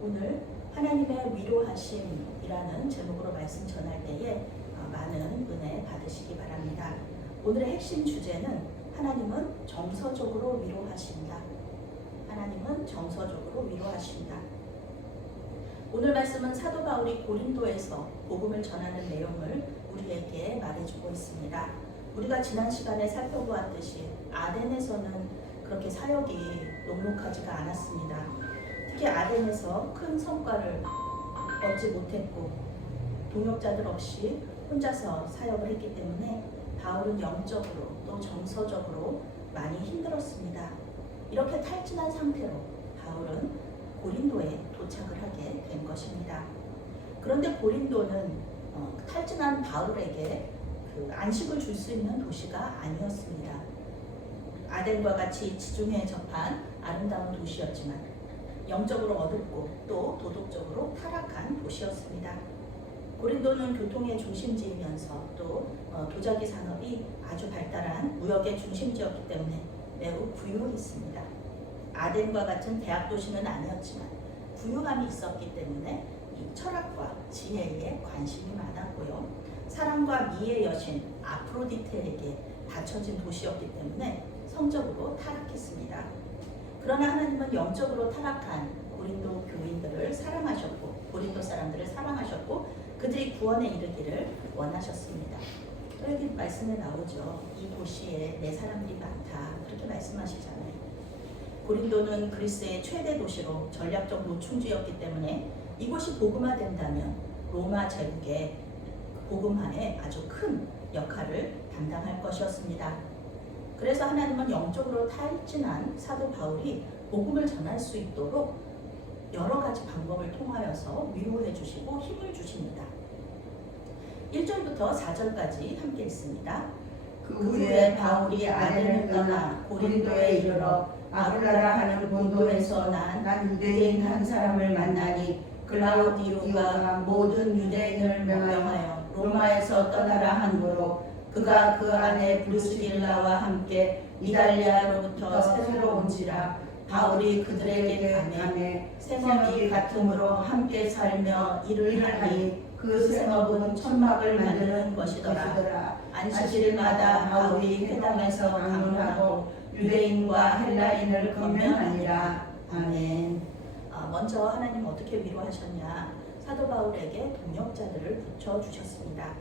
오늘 하나님의 위로하심이라는 제목으로 말씀 전할 때에 많은 은혜 받으시기 바랍니다. 오늘의 핵심 주제는 하나님은 정서적으로 위로하신다. 하나님은 정서적으로 위로하신다. 오늘 말씀은 사도 바울이 고린도에서 복음을 전하는 내용을 우리에게 말해주고 있습니다. 우리가 지난 시간에 살펴보았듯이 아덴에서는 그렇게 사역이 녹록하지가 않았습니다. 특히 아덴에서 큰 성과를 얻지 못했고 동역자들 없이 혼자서 사역을 했기 때문에 바울은 영적으로 또 정서적으로 많이 힘들었습니다. 이렇게 탈진한 상태로 바울은 고린도에 도착을 하게 된 것입니다. 그런데 고린도는 탈진한 바울에게 안식을 줄 수 있는 도시가 아니었습니다. 아덴과 같이 지중해에 접한 아름다운 도시였지만 영적으로 어둡고 또 도덕적으로 타락한 도시였습니다. 고린도는 교통의 중심지이면서 또 도자기 산업이 아주 발달한 무역의 중심지였기 때문에 매우 부유했습니다. 아덴과 같은 대학 도시는 아니었지만 부유함이 있었기 때문에 이 철학과 지혜에 관심이 많았고요. 사랑과 미의 여신 아프로디테에게 바쳐진 도시였기 때문에 성적으로 타락했습니다. 그러나 하나님은 영적으로 타락한 고린도 교인들을 사랑하셨고 고린도 사람들을 사랑하셨고 그들이 구원에 이르기를 원하셨습니다. 여기 말씀에 나오죠. 이 도시에 내 사람들이 많다. 그렇게 말씀하시잖아요. 고린도는 그리스의 최대 도시로 전략적 노충지였기 때문에 이곳이 복음화된다면 로마 제국의 복음화에 아주 큰 역할을 담당할 것이었습니다. 그래서 하나님은 영적으로 탈진한 사도 바울이 복음을 전할 수 있도록 여러 가지 방법을 통하여서 위로해 주시고 힘을 주십니다. 1절부터 4절까지 함께 읽습니다. 그 후에 바울이 아덴을 떠나 고린도에 이르러 아굴라라 하는 본도에서 난 유대인 한 사람을 만나니 글라우디오가 모든 유대인을 명하여 로마에서 떠나라 한고로 그가 그 안에 브루스길라와 함께 이달리아로부터 새로 온지라 바울이 그들에게 가매 생업이 같음으로 함께 살며 일을 하니 그 생업은 천막을 만드는 것이더라. 안식일마다 바울이 회당에서 강론하고 유대인과 헬라인을 건면하니라. 아멘. 먼저 하나님 어떻게 위로하셨냐? 사도 바울에게 동역자들을 붙여주셨습니다.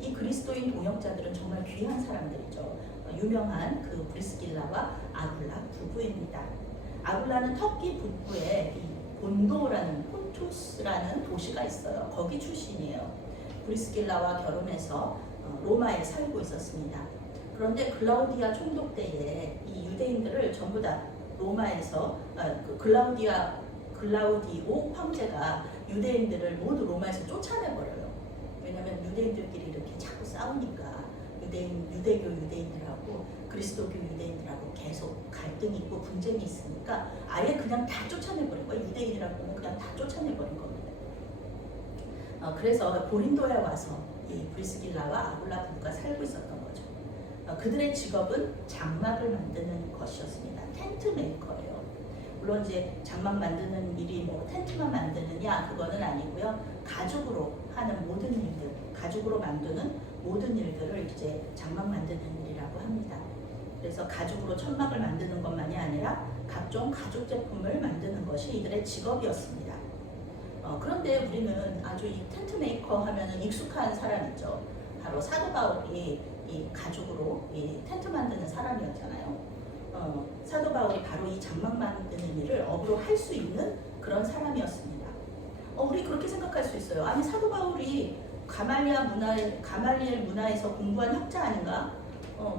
이 그리스도인 동역자들은 정말 귀한 사람들이죠. 유명한 그 브리스길라와 아굴라 부부입니다. 아굴라는 터키 북부에 본도라는 폰투스라는 도시가 있어요. 거기 출신이에요. 브리스길라와 결혼해서 로마에 살고 있었습니다. 그런데 글라우디아 총독 때에 이 유대인들을 전부 다 로마에서 글라우디오 황제가 유대인들을 모두 로마에서 쫓아내버려요. 왜냐하면 유대인들끼리 이렇게 자꾸 싸우니까 유대교 유대인들하고 그리스도교 유대인들하고 계속 갈등이 있고 분쟁이 있으니까 아예 그냥 다 쫓아내버린 거예요. 유대인이라고 하면 그냥 다 쫓아내버린 겁니다. 그래서 고린도에 와서 이 브리스길라와 아굴라 부부가 살고 있었던 거죠. 그들의 직업은 장막을 만드는 것이었습니다. 텐트 메이커예요. 물론 이제 장막 만드는 일이 뭐 텐트만 만드느냐 그거는 아니고요. 가죽으로 하는 모든 일들, 가죽으로 만드는 모든 일들을 이제 장막 만드는 일이라고 합니다. 그래서 가죽으로 천막을 만드는 것만이 아니라 각종 가죽 제품을 만드는 것이 이들의 직업이었습니다. 그런데 우리는 아주 이 텐트 메이커 하면은 익숙한 사람이죠. 바로 사도 바울이 이 가죽으로 이 텐트 만드는 사람이었잖아요. 사도 바울이 바로 이 장막 만드는 일을 업으로 할 수 있는 그런 사람이었습니다. 우리 그렇게 생각할 수 있어요. 아니 사도 바울이 가말리엘 문화에서 공부한 학자 아닌가?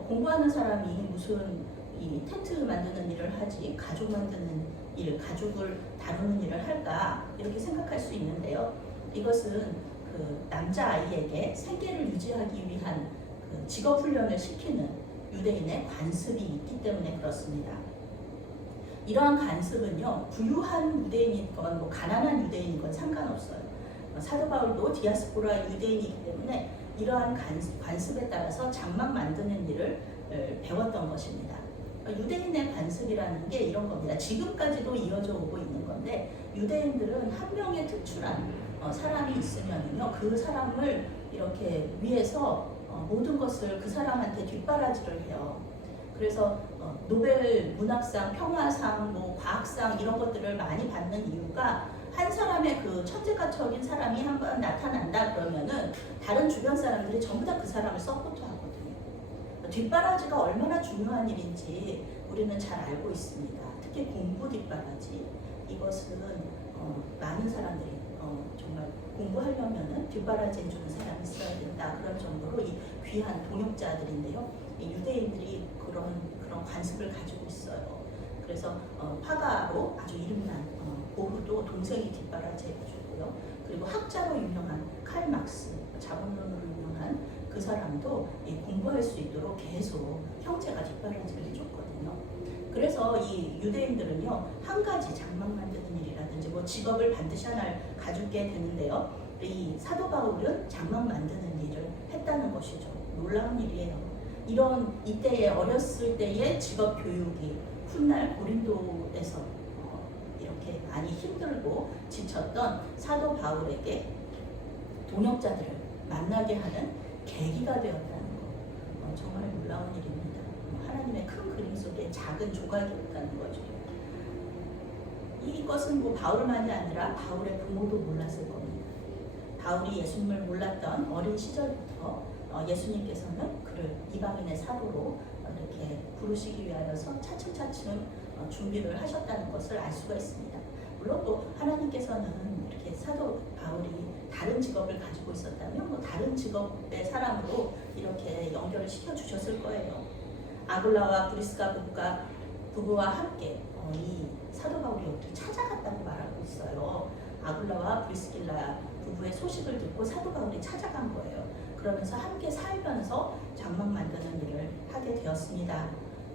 공부하는 사람이 무슨 이 텐트 만드는 일을 하지 가죽 만드는 일, 가죽을 다루는 일을 할까? 이렇게 생각할 수 있는데요. 이것은 그 남자아이에게 생계를 유지하기 위한 그 직업 훈련을 시키는 유대인의 관습이 있기 때문에 그렇습니다. 이러한 관습은요, 부유한 유대인이건 뭐 가난한 유대인이건 상관없어요. 사도 바울도 디아스포라 유대인이기 때문에 이러한 관습에 따라서 장막 만드는 일을 배웠던 것입니다. 유대인의 관습이라는 게 이런 겁니다. 지금까지도 이어져 오고 있는 건데 유대인들은 한 명의 특출한 사람이 있으면요, 그 사람을 이렇게 위해서 모든 것을 그 사람한테 뒷바라지를 해요. 그래서 노벨 문학상, 평화상, 뭐 과학상 이런 것들을 많이 받는 이유가 한 사람의 그 천재가적인 사람이 한번 나타난다 그러면은 다른 주변 사람들이 전부 다 그 사람을 서포트 하거든요. 뒷바라지가 얼마나 중요한 일인지 우리는 잘 알고 있습니다. 특히 공부 뒷바라지, 이것은 많은 사람들이 정말 공부하려면은 뒷바라지 해주는 사람이 있어야 된다, 그런 정도로 이 귀한 동역자들인데요. 이 유대인들이 그런 관습을 가지고 있어요. 그래서 화가로 아주 이름난 보흐도 동생이 뒷바라지 해주고요. 그리고 학자로 유명한 칼 막스, 자본론으로 유명한 그 사람도 공부할 수 있도록 계속 형제가 뒷바라지를 해줬거든요. 그래서 이 유대인들은요, 한 가지 장막 만드는 일이라든지 뭐 직업을 반드시 하나를 가지게 되는데요. 이 사도 바울은 장막 만드는 일을 했다는 것이죠. 놀라운 일이에요. 이런 이때의 어렸을 때의 직업 교육이 훗날 고린도에서 이렇게 많이 힘들고 지쳤던 사도 바울에게 동역자들을 만나게 하는 계기가 되었다는 것, 정말 놀라운 일입니다. 하나님의 큰 그림 속에 작은 조각이었다는 거죠. 이것은 뭐 바울만이 아니라 바울의 부모도 몰랐을 겁니다. 바울이 예수님을 몰랐던 어린 시절부터 예수님께서는 그를 이방인의 사도로 이렇게 부르시기 위하여서 차츰차츰 준비를 하셨다는 것을 알 수가 있습니다. 물론 또 하나님께서는 이렇게 사도 바울이 다른 직업을 가지고 있었다면 뭐 다른 직업의 사람으로 이렇게 연결을 시켜주셨을 거예요. 아굴라와 브리스가 부부와 함께 이 사도 바울이 여기 찾아갔다고 말하고 있어요. 아굴라와 브리스길라 부부의 소식을 듣고 사도 바울이 찾아간 거예요. 그러면서 함께 살면서 장막 만드는 일을 하게 되었습니다.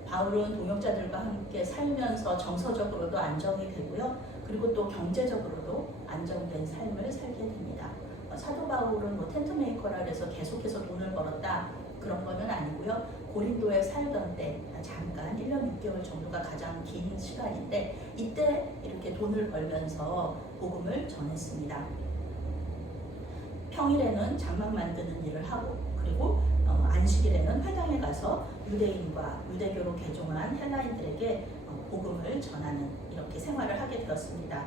바울은 동역자들과 함께 살면서 정서적으로도 안정이 되고요. 그리고 또 경제적으로도 안정된 삶을 살게 됩니다. 사도 바울은 뭐 텐트메이커라 해서 계속해서 돈을 벌었다, 그런 거는 아니고요. 고린도에 살던 때 잠깐 1년 6개월 정도가 가장 긴 시간인데 이때 이렇게 돈을 벌면서 복음을 전했습니다. 평일에는 장막 만드는 일을 하고, 그리고 안식일에는 회당에 가서 유대인과 유대교로 개종한 헬라인들에게 복음을 전하는 이렇게 생활을 하게 되었습니다.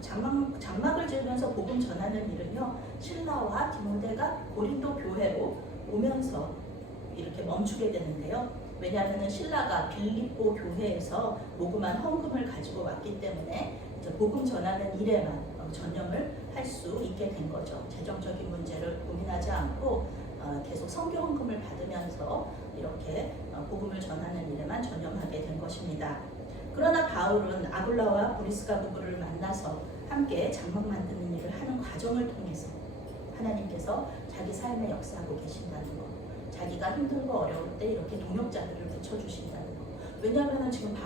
장막을 지으면서 복음 전하는 일은요, 신라와 디모데가 고린도 교회로 오면서 이렇게 멈추게 되는데요. 왜냐하면 신라가 빌립보 교회에서 모금한 헌금을 가지고 왔기 때문에 이제 복음 전하는 일에만 전념을 할 수 있게 된 거죠. 재정적인 문제를 고민하지 않고 계속 성교 헌금을 받으면서 이렇게 복음을 전하는 일에만 전념하게 된 것입니다. 그러나 바울은 아굴라와 브리스가 부부를 만나서 함께 장막 만드는 일을 하는 과정을 통해서 하나님께서 자기 삶에 역사하고 계신다는 것, 자기가 힘들고 어려울 때 이렇게 동역자들을 붙여주신다는 것. 왜냐하면 지금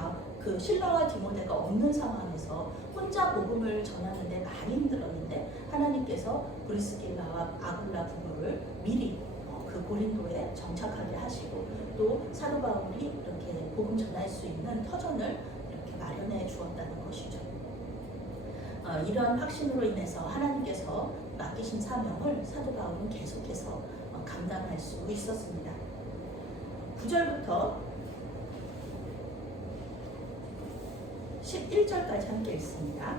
그 신라와 디모데가 없는 상황에서 혼자 복음을 전하는데 많이 힘들었는데 하나님께서 브리스길라와 아굴라 부부를 미리 그 고린도에 정착하게 하시고 또 사도 바울이 이렇게 복음 전할 수 있는 터전을 이렇게 마련해 주었다는 것이죠. 이런 확신으로 인해서 하나님께서 맡기신 사명을 사도 바울은 계속해서 감당할 수 있었습니다. 9절부터 11절까지 함께 읽습니다.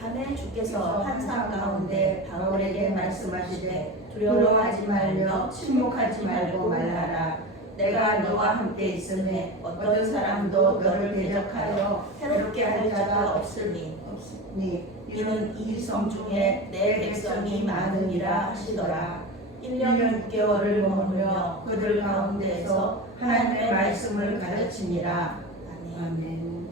밤에 주께서 환상 가운데 바울에게 말씀하시되 두려워하지 말며 침묵하지 말고 말하라. 내가 너와 함께 있음에 어떤 사람도 너를 대적하여 해롭게 할 자가 없으니 이는 이 성 중에 내 백성이 많으니라 하시더라. 1년 6개월을 머무며 그들 가운데에서 하나님의 말씀을 가르치니라. 아멘.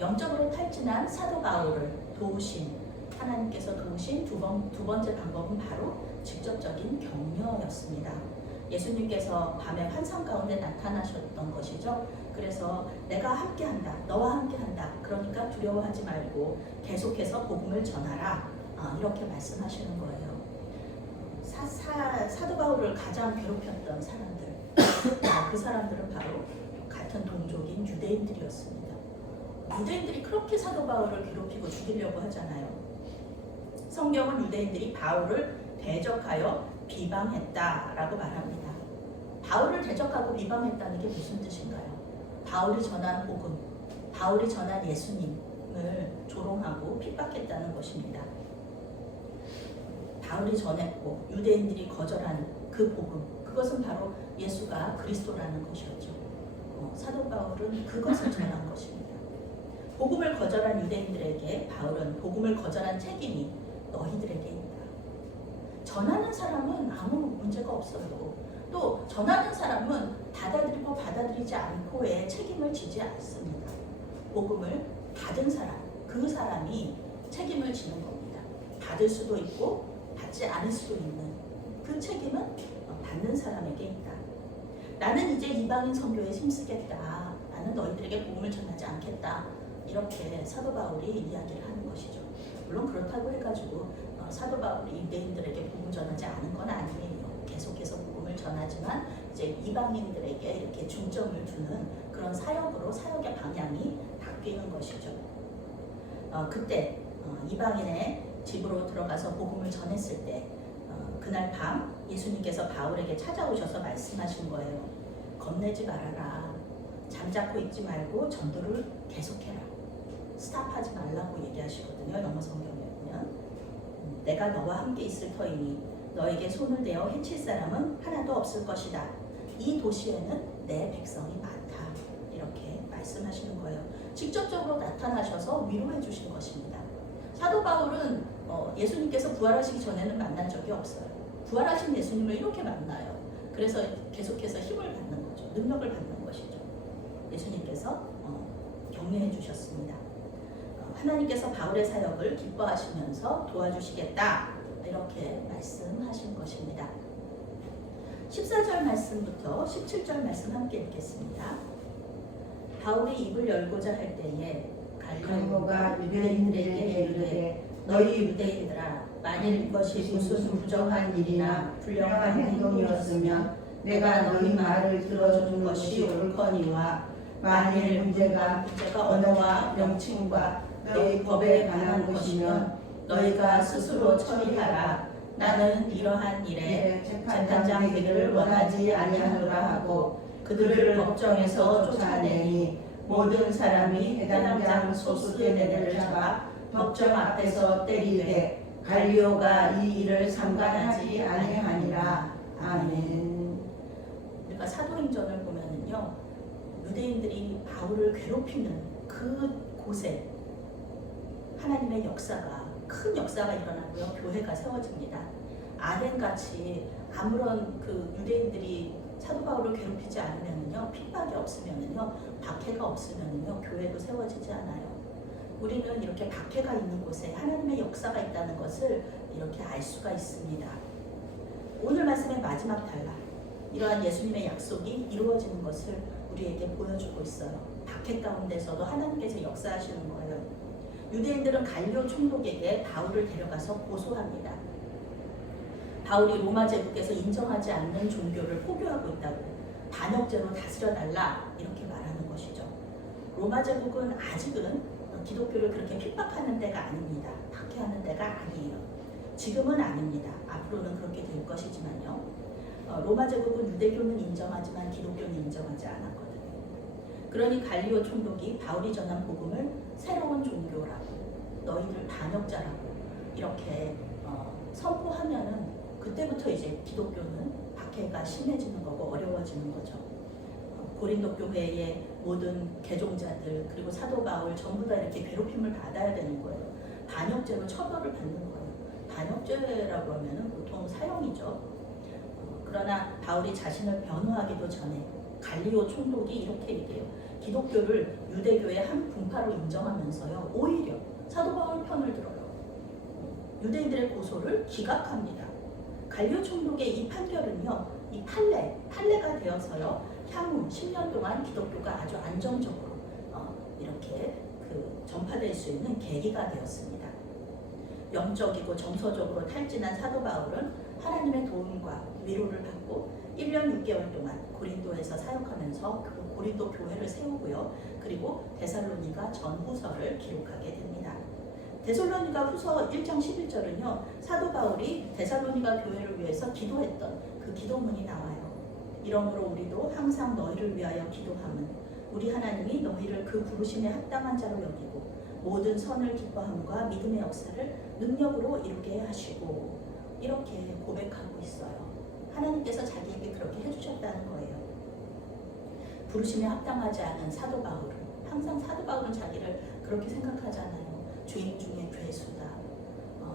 영적으로 탈진한 사도 바울을 도우신 하나님께서 도우신 두 번째 방법은 바로 직접적인 격려였습니다. 예수님께서 밤에 환상 가운데 나타나셨던 것이죠. 그래서 내가 함께한다, 너와 함께한다. 그러니까 두려워하지 말고 계속해서 복음을 전하라. 이렇게 말씀하시는 거예요. 사도 바울을 가장 괴롭혔던 사람들, 그 사람들은 바로 같은 동족인 유대인들이었습니다. 유대인들이 그렇게 사도 바울을 괴롭히고 죽이려고 하잖아요. 성경은 유대인들이 바울을 대적하여 비방했다라고 말합니다. 바울을 대적하고 비방했다는 게 무슨 뜻인가요? 바울이 전한 복음, 바울이 전한 예수님을 조롱하고 핍박했다는 것입니다. 바울이 전했고 유대인들이 거절한 그 복음, 그것은 바로 예수가 그리스도라는 것이었죠. 사도 바울은 그것을 전한 것입니다. 복음을 거절한 유대인들에게 바울은 복음을 거절한 책임이 너희들에게 있다. 전하는 사람은 아무 문제가 없어도 또 전하는 사람은 받아들이고 받아들이지 않고의 책임을 지지 않습니다. 복음을 받은 사람, 그 사람이 책임을 지는 겁니다. 받을 수도 있고 받지 않을 수도 있는 그 책임은 받는 사람에게 있다. 나는 이제 이방인 선교에 힘쓰겠다. 나는 너희들에게 복음을 전하지 않겠다. 이렇게 사도 바울이 이야기를 하는 것이죠. 물론 그렇다고 해가지고 사도 바울이 유대인들에게 복음 전하지 않은 건 아니에요. 계속해서 복음을 전하지만 이제 이방인들에게 이렇게 중점을 두는 그런 사역으로 사역의 방향이 바뀌는 것이죠. 그때 이방인의 집으로 들어가서 복음을 전했을 때 그날 밤 예수님께서 바울에게 찾아오셔서 말씀하신 거예요. 겁내지 말아라. 잠자코 있지 말고 전도를 계속해라. 스탑하지 말라고 얘기하시거든요. 영어 성경에 보면 내가 너와 함께 있을 터이니 너에게 손을 대어 해칠 사람은 하나도 없을 것이다. 이 도시에는 내 백성이 많다. 이렇게 말씀하시는 거예요. 직접적으로 나타나셔서 위로해 주신 것입니다. 사도 바울은 예수님께서 부활하시기 전에는 만난 적이 없어요. 부활하신 예수님을 이렇게 만나요. 그래서 계속해서 힘을 받는 거죠. 능력을 받는 것이죠. 예수님께서 격려해 주셨습니다. 하나님께서 바울의 사역을 기뻐하시면서 도와주시겠다. 이렇게 말씀하신 것입니다. 14절 말씀부터 17절 말씀 함께 읽겠습니다. 바울이 입을 열고자 할 때에 갈리오가 유대인들에게 이르되 너희 유대인들아 만일 이것이 무슨 부정한 일이나 불량한 행동이었으면 내가 너희 말을 들어주는 것이 옳거니와 만일 문제가 언어와 명칭과 너희 법에 관한 것이면 너희가 스스로 처리하라. 나는 이러한 일에 재판장 되기를 원하지 아니하노라 하고 그들을 법정에서 쫓아내니 모든 사람이 해당장 소수대네를 잡아 법정 앞에서 때리되 갈리오가 이 일을 상관하지 아니하니라. 아멘. 우리가 사도행전을 보면은요, 유대인들이 바울을 괴롭히는 그 곳에 하나님의 역사가 큰 역사가 일어나고요, 교회가 세워집니다. 아덴같이 아무런 그 유대인들이 사도 바울을 괴롭히지 않으면요, 핍박이 없으면요, 박해가 없으면요, 교회도 세워지지 않아요. 우리는 이렇게 박해가 있는 곳에 하나님의 역사가 있다는 것을 이렇게 알 수가 있습니다. 오늘 말씀의 마지막 단락, 이러한 예수님의 약속이 이루어지는 것을 우리에게 보여주고 있어요. 박해 가운데서도 하나님께서 역사하시는 거예요. 유대인들은 갈리오 총독에게 바울을 데려가서 고소합니다. 바울이 로마 제국에서 인정하지 않는 종교를 포교하고 있다고, 반역죄로 다스려달라, 이렇게 말하는 것이죠. 로마 제국은 아직은 기독교를 그렇게 핍박하는 데가 아닙니다. 박해하는 데가 아니에요. 지금은 아닙니다. 앞으로는 그렇게 될 것이지만요. 로마 제국은 유대교는 인정하지만 기독교는 인정하지 않았거든요. 그러니 갈리오 총독이 바울이 전한 복음을 새로운 종교라고, 너희들 반역자라고 이렇게 선포하면은 그때부터 이제 기독교는 박해가 심해지는 거고 어려워지는 거죠. 고린도 교회의 모든 개종자들 그리고 사도 바울 전부 다 이렇게 괴롭힘을 받아야 되는 거예요. 반역죄로 처벌을 받는 거예요. 반역죄라고 하면은 보통 사형이죠. 그러나 바울이 자신을 변호하기도 전에 갈리오 총독이 이렇게 얘기해요. 기독교를 유대교의 한 분파로 인정하면서요, 오히려 사도 바울 편을 들어요. 유대인들의 고소를 기각합니다. 갈리오 총독의 이 판결은요, 이 판례가 되어서요, 향후 10년 동안 기독교가 아주 안정적으로 이렇게 전파될 수 있는 계기가 되었습니다. 영적이고 정서적으로 탈진한 사도 바울은 하나님의 도움과 위로를 받고 1년 6개월 동안 고린도에서 사역하면서 그 고린도 교회를 세우고요. 그리고 데살로니가 전후서를 기록하게 됩니다. 데살로니가 후서 1장 11절은요. 사도 바울이 데살로니가 교회를 위해서 기도했던 그 기도문이 나와요. 이러므로 우리도 항상 너희를 위하여 기도함은 우리 하나님이 너희를 그 부르심에 합당한 자로 여기고 모든 선을 기뻐함과 믿음의 역사를 능력으로 이루게 하시고 이렇게 고백하고 있어요. 하나님께서 자기에게 그렇게 해주셨다는 거예요. 부르심에 합당하지 않은 사도 바울은 항상 사도 바울은 자기를 그렇게 생각하잖아요. 죄인 중에 괴수다.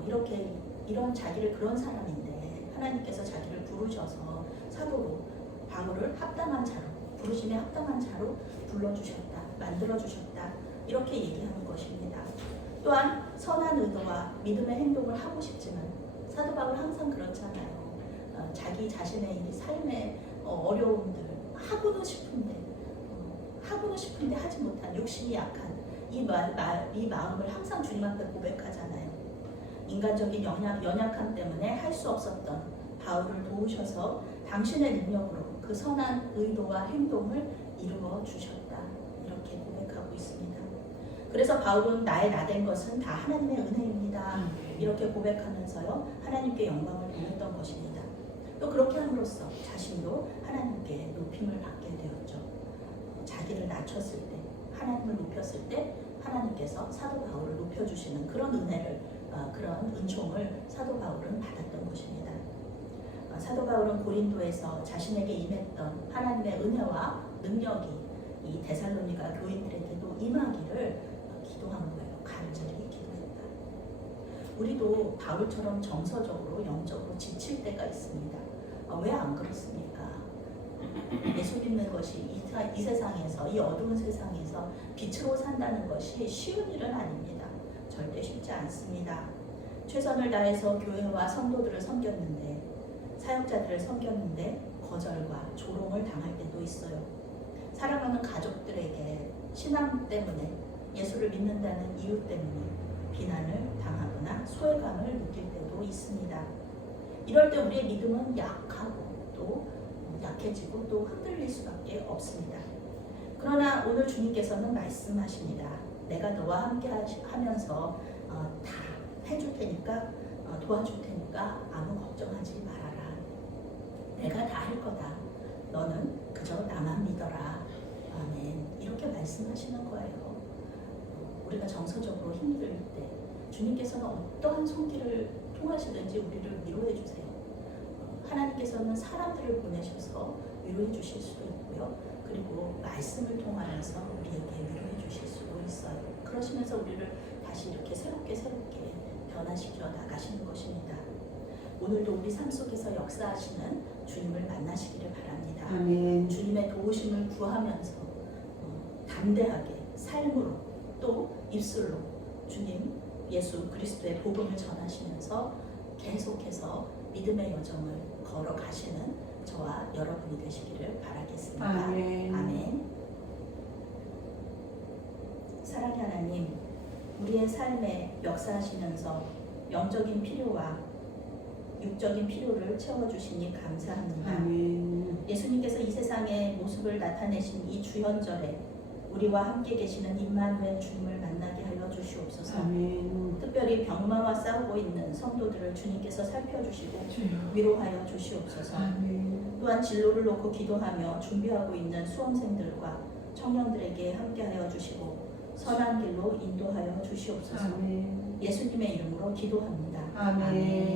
이렇게 이런 자기를 그런 사람인데 하나님께서 자기를 부르셔서 사도로 바울을 합당한 자로 부르심에 합당한 자로 불러주셨다. 만들어주셨다. 이렇게 얘기하는 것입니다. 또한 선한 의도와 믿음의 행동을 하고 싶지만 사도 바울 항상 그렇잖아요. 자기 자신의 이 삶의 어려움들 하고는 싶은데 하지 못한 욕심이 약한 이 마음을 항상 주님 앞에 고백하잖아요. 인간적인 연약함 때문에 할 수 없었던 바울을 도우셔서 당신의 능력으로 그 선한 의도와 행동을 이루어 주셨다. 이렇게 고백하고 있습니다. 그래서 바울은 나의 나된 것은 다 하나님의 은혜입니다. 이렇게 고백하면서요. 하나님께 영광을 돌렸던 것입니다. 또 그렇게 함으로써 자신도 하나님께 높임을 받게 되었죠. 자기를 낮췄을 때 하나님을 높였을 때 하나님께서 사도 바울을 높여주시는 그런 은혜를 그런 은총을 사도 바울은 받았던 것입니다. 사도 바울은 고린도에서 자신에게 임했던 하나님의 은혜와 능력이 이 데살로니가 교인들에게도 임하기를 기도한 거예요. 간절히 기도했다. 우리도 바울처럼 정서적으로 영적으로 지칠 때가 있습니다. 왜 안 그렇습니까? 예수 믿는 것이 이 세상에서 이 어두운 세상에서 빛으로 산다는 것이 쉬운 일은 아닙니다. 절대 쉽지 않습니다. 최선을 다해서 교회와 성도들을 섬겼는데 사역자들을 섬겼는데 거절과 조롱을 당할 때도 있어요. 사랑하는 가족들에게 신앙 때문에 예수를 믿는다는 이유 때문에 비난을 당하거나 소외감을 느낄 때도 있습니다. 이럴 때 우리의 믿음은 약하고 또 약해지고 또 흔들릴 수밖에 없습니다. 그러나 오늘 주님께서는 말씀하십니다. 내가 너와 함께 하면서 다 해줄 테니까 도와줄 테니까 아무 걱정하지 말아라. 내가 다 할 거다. 너는 그저 나만 믿어라. 아멘. 이렇게 말씀하시는 거예요. 우리가 정서적으로 힘들 때 주님께서는 어떠한 손길을 통하시든지 우리를 위로해 주세요. 하나님께서는 사람들을 보내셔서 위로해 주실 수도 있고요. 그리고 말씀을 통하여서 우리에게 위로해 주실 수도 있어요. 그러시면서 우리를 다시 이렇게 새롭게 변화시켜 나가시는 것입니다. 오늘도 우리 삶 속에서 역사하시는 주님을 만나시기를 바랍니다. 아멘. 주님의 도우심을 구하면서 담대하게 삶으로 또 입술로 주님 예수 그리스도의 복음을 전하시면서 계속해서 믿음의 여정을 걸어가시는 저와 여러분이 되시기를 바라겠습니다. 아멘. 아멘. 사랑의 하나님, 우리의 삶에 역사하시면서 영적인 필요와 육적인 필요를 채워주시니 감사합니다. 아멘. 예수님께서 이 세상의 모습을 나타내신 이 주현절에 우리와 함께 계시는 임마누엘 주님을 만나게 하여 주시옵소서. 아멘. 특별히 병마와 싸우고 있는 성도들을 주님께서 살펴주시고 주여. 위로하여 주시옵소서. 아멘. 또한 진로를 놓고 기도하며 준비하고 있는 수험생들과 청년들에게 함께하여 주시고 선한 길로 인도하여 주시옵소서. 아멘. 예수님의 이름으로 기도합니다. 아멘.